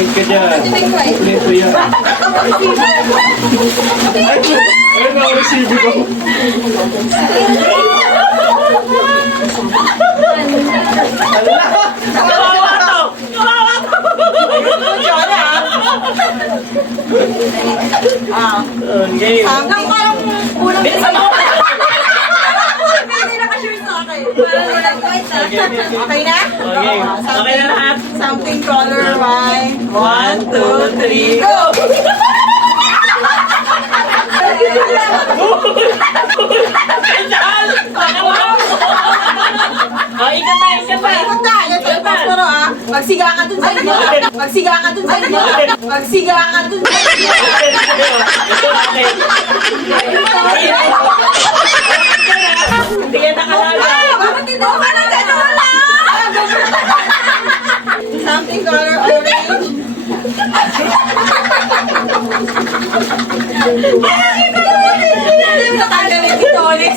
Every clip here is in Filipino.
Wait ka dyan. Kompleto yan. Ayun na, resibo ko. Kawawa to! Kawawa to! Okay. Hanggang parang unang Bilisan mo! hindi nakasure sa akin. Parang walang point ah. Okay na? Okay. Okay na lahat. Something color by 1, 2, 3, go! Sandal! Kawawa! Oh, ikat pa, ikat pa! Ikot na! Yan sa posporo ah. Magsiga ka dun sa inyo. Magsiga ka dun sa inyo. Magsiga ka dun sa inyo. Ito natin. Hindi yan nakalala. Bakit hindi mo ka na gano'n lang? Something color orange. Hindi mo natagalit ni Tonix.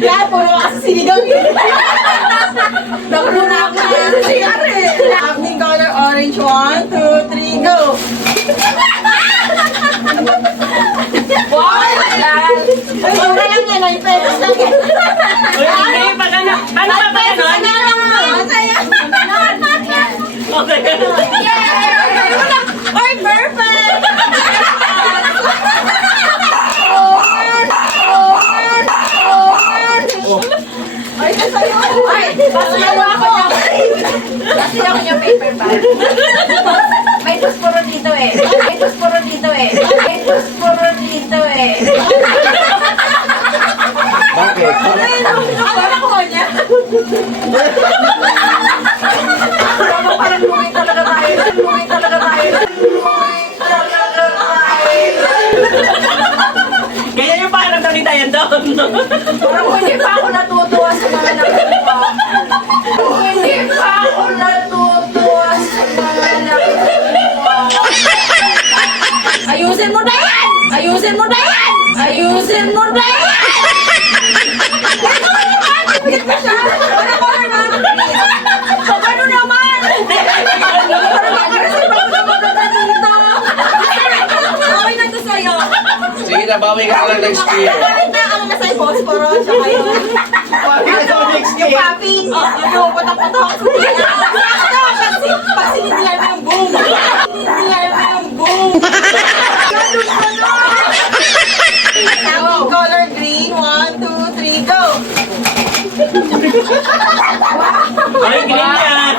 Yan, puro kasi sinigang yun. Nakulo na ako na yan. Something color orange. 1, 2, 3, go! Wow! Ay, mura lang yan. Ay, pesos lang yan. Hindi, paano ba ba ganon? Okay. Ay, perfect! Ay, sa'yo! Ay, pasalawa ako niya. Kasi ako niya paper bag. May puspuro dito eh. May puspuro dito eh. May puspuro dito eh. Bakit? Ano nakuha niya? Parang lumay talaga tayo. Lumay talaga tayo. Lumay talaga tayo. Kaya yung parang nakita yan doon. Parang hindi pa ako natutuwa sa mga nakuha. Hindi pa ako natutuwa sa mga nakuha. Ayusin mo na yan! Ayusin mo na yan! Ayusin mo na yan! Pipigit pa siya! Ano ko na? So, ano naman? Parang makareserve ako ng maganda dito. Okay na to sa'yo. Sige na, bawi ka lang next year. Bakit na ang masay posporo? Tsaka yun. Bawi ka lang next Yung year. papping. Ano, patak-patak. Pag sininihan mo yung boom. Sininihan mo yung boom. Ganun ka na. Something color green. 1, 2, 3, go. Ay, green yan.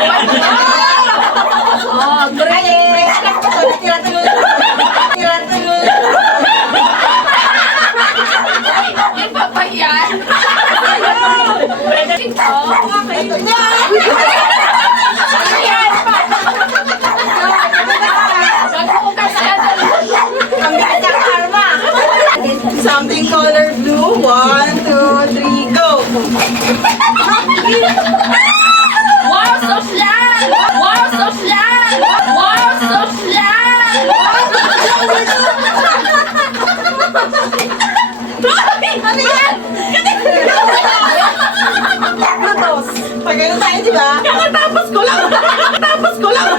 Oh, green. Tira-tuloy. Tira-tuloy. Ay, papayan. Pwede. Ito na. Ayan. Ang ganda ng karma. Something color blue. 1, 2, 3, go. Wow, so flat! Wow, so flat! Wow, so flat! Ano yan? Lutos. Pag ganun tayo, di ba? Tapos ko lang. Tapos ko lang.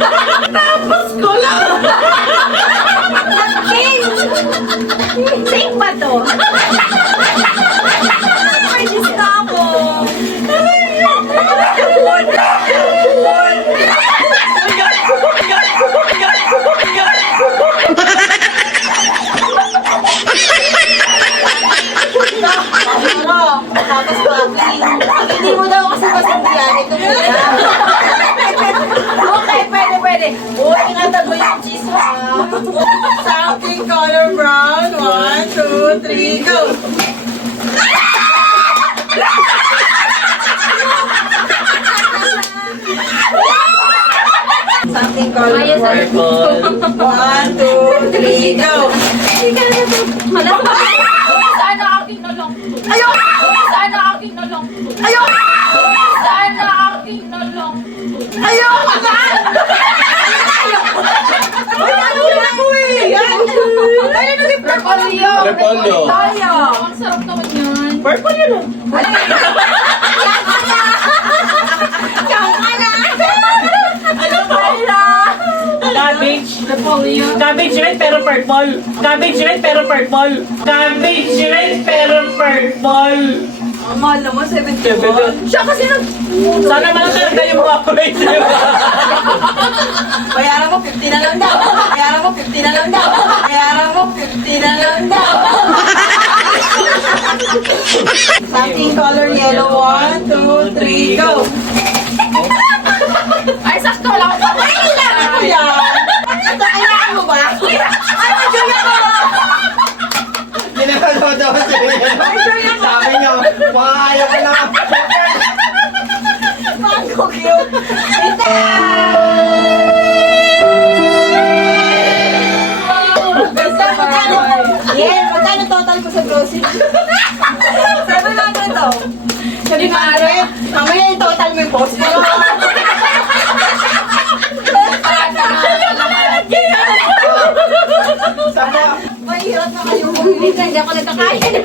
Tapos ko lang. Safe ba to? May disco ako. Ano? Tapos papping. Hindi mo daw kasi masindihan. Ito mo na. Okay, pwede. Uy, ingatan mo yung cheese ha. Something color brown. 1, 2, 3, go. Something color purple. 1, 2, 3, go. Hala, sana akin na lang. Ayun! Sana akin na lang. Ayun! Sana akin na lang. Ayun! Magaan! Ay, ano na ako eh! Ay, ano yung Repolyo. Repolyo. tayo? Ang sarap naman yan. Purple yun. Ano yun? Kama na! Ano ba? Cabbage. Cabbage red pero purple. Cabbage red pero purple. Cabbage red pero purple. Mahal naman, 71. Siya kasi sana man talaga yung mga kulay sa'yo. Bayaran mo, 50 na lang daw. Bayaran mo, 50 na lang daw. Bayaran mo, 50 na lang daw. Something color yellow. 1, 2, 3, go. Ay, sakto lang pa. Ano yan? Ito, kailangan mo ba? Ano, Julia ko? Ginagawa daw si Julia. Sabi niya, ayaw ka lang. Mango cute. Ito! Yes, magkano total mo sa grocery? 700 to. 700? Mamaya yung total mo yung post mo. Sana. Mahirap na kayo bumili ka, hindi ako nagkakain. Diri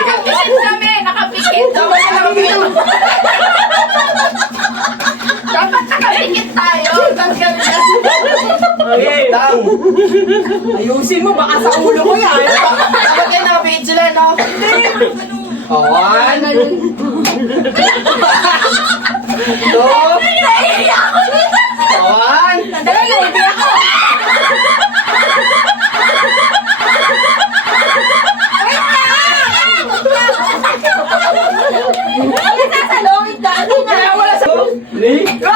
ka. Nakapikit kami, nakapikit. Dapat nakapikit tayo. Okay. Tang. Ayusin mo, baka sa ulo ko yan. Dapat kayo nakapikit sila, no? One. Two. One. Sandali, hindi ako. Ay, nasasalungit dati na. Three. Go!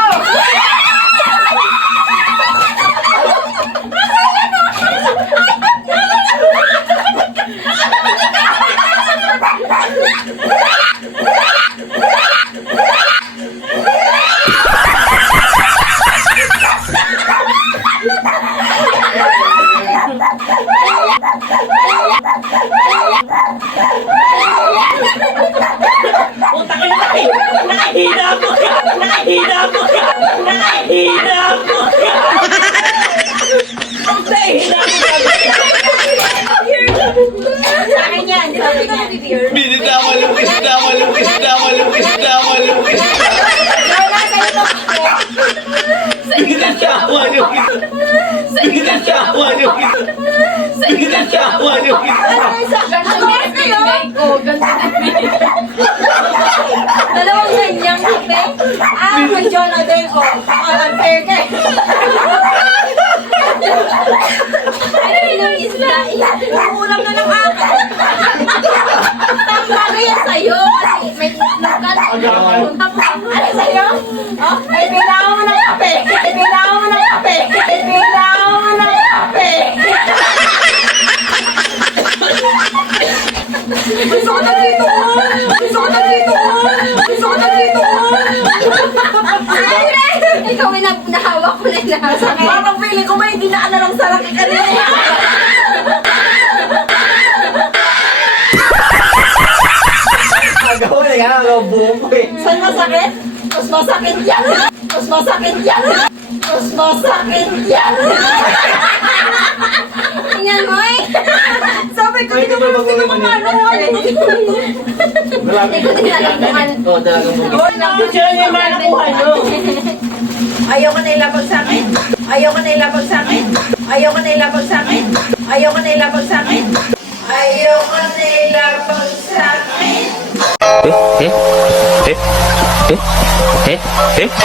Utang ina na eh. Nakihina ako. Nakihina ako. Nakihina ako. Nakihina ako. Sa akin yan, di ba? Binidama lupis, dama lupis, dama lupis, dama lupis. Binidama lupis. Binidama lupis. Binidama lupis. Ganto na ibigay ko. Ganto na ibigay ko. Dalawang ganyang kape. Ah, may Jonathan ko. Unfair ka eh. Ano yun ang isla? Ulam na ng akin. Tama na yan sa'yo. Kasi may itlog ka. Ano sa'yo? Oh, ay binawa mo ng kape. Ay binawa mo ng kape. Ay binawa mo ng kape. Gusto ko na dito ko. Gusto ko na dito ko. Gusto ko na dito ko. Ikaw ay nahawak ko na yung nasakit. Parang feeling ko may dinaan na lang sa laki ka rin. Agaw na nga, ang buong ko eh. Saan masakit? Mas masakit yan. Mas masakit yan. Mas masakit yan. Tingnan mo eh. Sabi ko, hindi ko mapano. Marami Hindi ko tinalagpuan. Oo, talagang buong. Diyan yung mga nakuha nyo. Ayoko na ilapag sa akin. Ayoko na ilapag sa akin. Ayoko na ilapag sa akin. Ayoko na ilapag sa akin. Ayoko na ilapag sa akin. eh, eh, eh, eh, eh, eh.